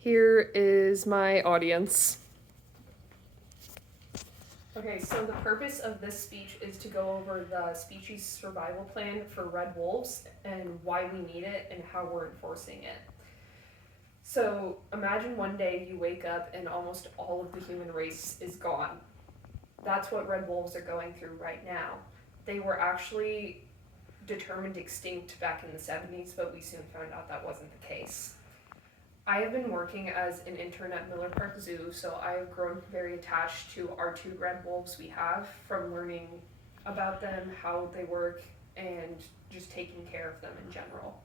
Here is my audience. Okay, so the purpose of this speech is to go over the species survival plan for red wolves and why we need it and how we're enforcing it. So imagine one day you wake up and almost all of the human race is gone. That's what red wolves are going through right now. They were actually determined extinct back in the 70s, but we soon found out that wasn't the case. I have been working as an intern at Miller Park Zoo, so I have grown very attached to our two red wolves we have from learning about them, how they work, and just taking care of them in general.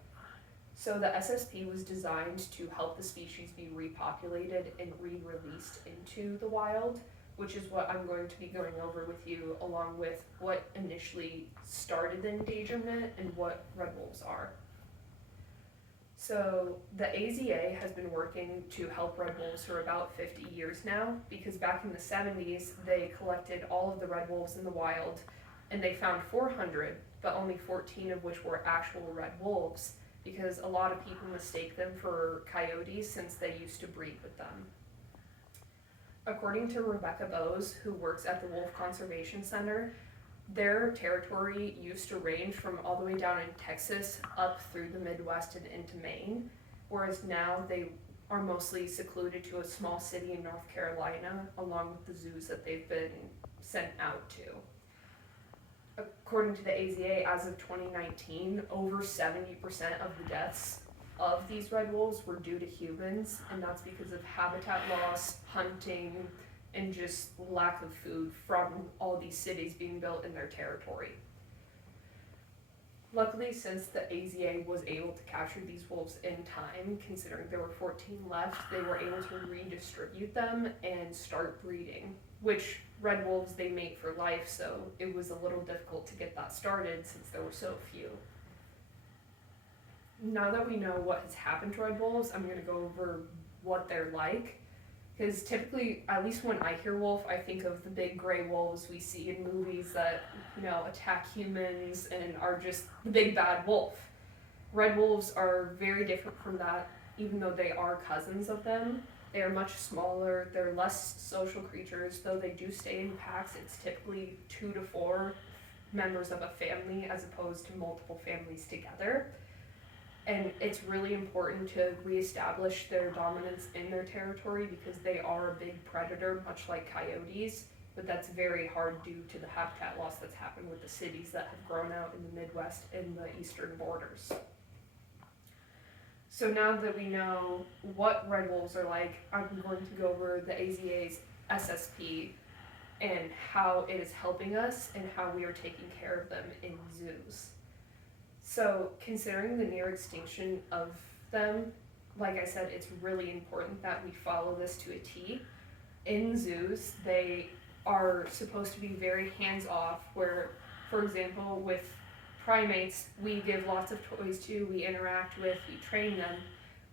So the SSP was designed to help the species be repopulated and re-released into the wild, which is what I'm going to be going over with you, along with what initially started the endangerment and what red wolves are. So the AZA has been working to help red wolves for about 50 years now, because back in the 70s, they collected all of the red wolves in the wild, and they found 400, but only 14 of which were actual red wolves, because a lot of people mistake them for coyotes since they used to breed with them. According to Rebecca Bowes, who works at the Wolf Conservation Center, their territory used to range from all the way down in Texas up through the Midwest and into Maine, whereas now they are mostly secluded to a small city in North Carolina, along with the zoos that they've been sent out to. According to the AZA, as of 2019, over 70% of the deaths of these red wolves were due to humans, and that's because of habitat loss, hunting, and just lack of food from all these cities being built in their territory. Luckily, since the AZA was able to capture these wolves in time, considering there were 14 left, they were able to redistribute them and start breeding, which red wolves, they mate for life, so it was a little difficult to get that started since there were so few. Now that we know what has happened to red wolves, I'm going to go over what they're like. Because typically, at least when I hear wolf, I think of the big gray wolves we see in movies that, attack humans and are just the big bad wolf. Red wolves are very different from that, even though they are cousins of them. They are much smaller, they're less social creatures, though they do stay in packs. It's typically 2 to 4 members of a family as opposed to multiple families together. And it's really important to reestablish their dominance in their territory because they are a big predator, much like coyotes, but that's very hard due to the habitat loss that's happened with the cities that have grown out in the Midwest and the eastern borders. So now that we know what red wolves are like, I'm going to go over the AZA's SSP and how it is helping us and how we are taking care of them in zoos. So considering the near extinction of them, like I said, it's really important that we follow this to a T. In zoos, they are supposed to be very hands-off, where, for example, with primates, we give lots of toys to, we interact with, we train them.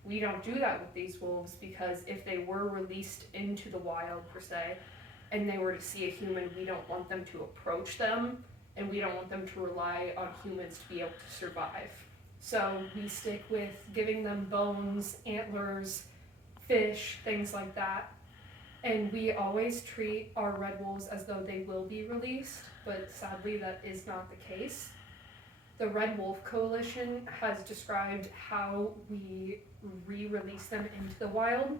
We don't do that with these wolves because if they were released into the wild, per se, and they were to see a human, we don't want them to approach them, and we don't want them to rely on humans to be able to survive. So we stick with giving them bones, antlers, fish, things like that. And we always treat our red wolves as though they will be released, but sadly that is not the case. The Red Wolf Coalition has described how we re-release them into the wild,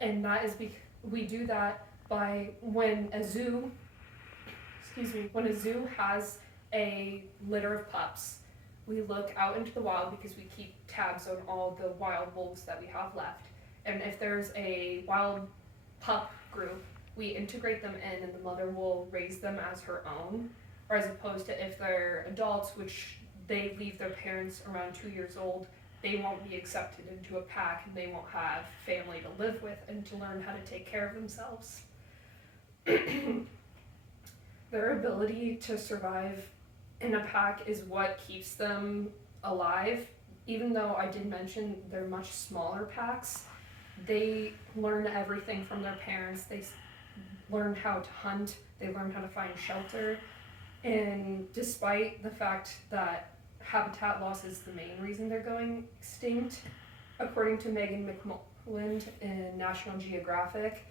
and that is we do that by when a zoo has a litter of pups, we look out into the wild because we keep tabs on all the wild wolves that we have left. And if there's a wild pup group, we integrate them in and the mother will raise them as her own, or as opposed to if they're adults, which they leave their parents around 2 years old, they won't be accepted into a pack and they won't have family to live with and to learn how to take care of themselves. Their ability to survive in a pack is what keeps them alive. Even though I did mention they're much smaller packs, they learn everything from their parents. They learn how to hunt, they learn how to find shelter, and despite the fact that habitat loss is the main reason they're going extinct, according to Megan Lind in National Geographic,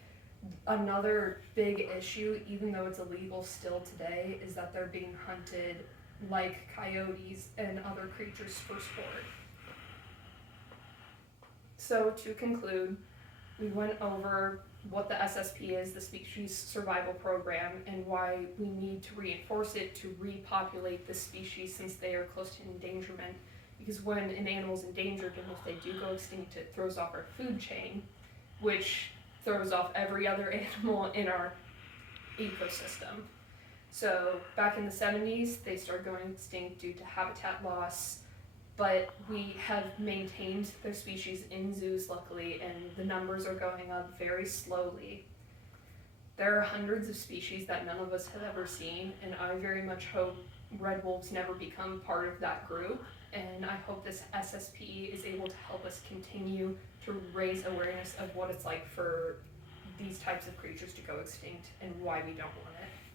another big issue, even though it's illegal still today, is that they're being hunted like coyotes and other creatures for sport. So to conclude, we went over what the SSP is, the Species Survival Program, and why we need to reinforce it to repopulate the species since they are close to endangerment. Because when an animal's endangered and if they do go extinct, it throws off our food chain, which throws off every other animal in our ecosystem. So back in the 70s, they started going extinct due to habitat loss, but we have maintained their species in zoos, luckily, and the numbers are going up very slowly. There are hundreds of species that none of us have ever seen, and I very much hope red wolves never become part of that group, and I hope this SSP is able to help us continue to raise awareness of what it's like for these types of creatures to go extinct and why we don't want it.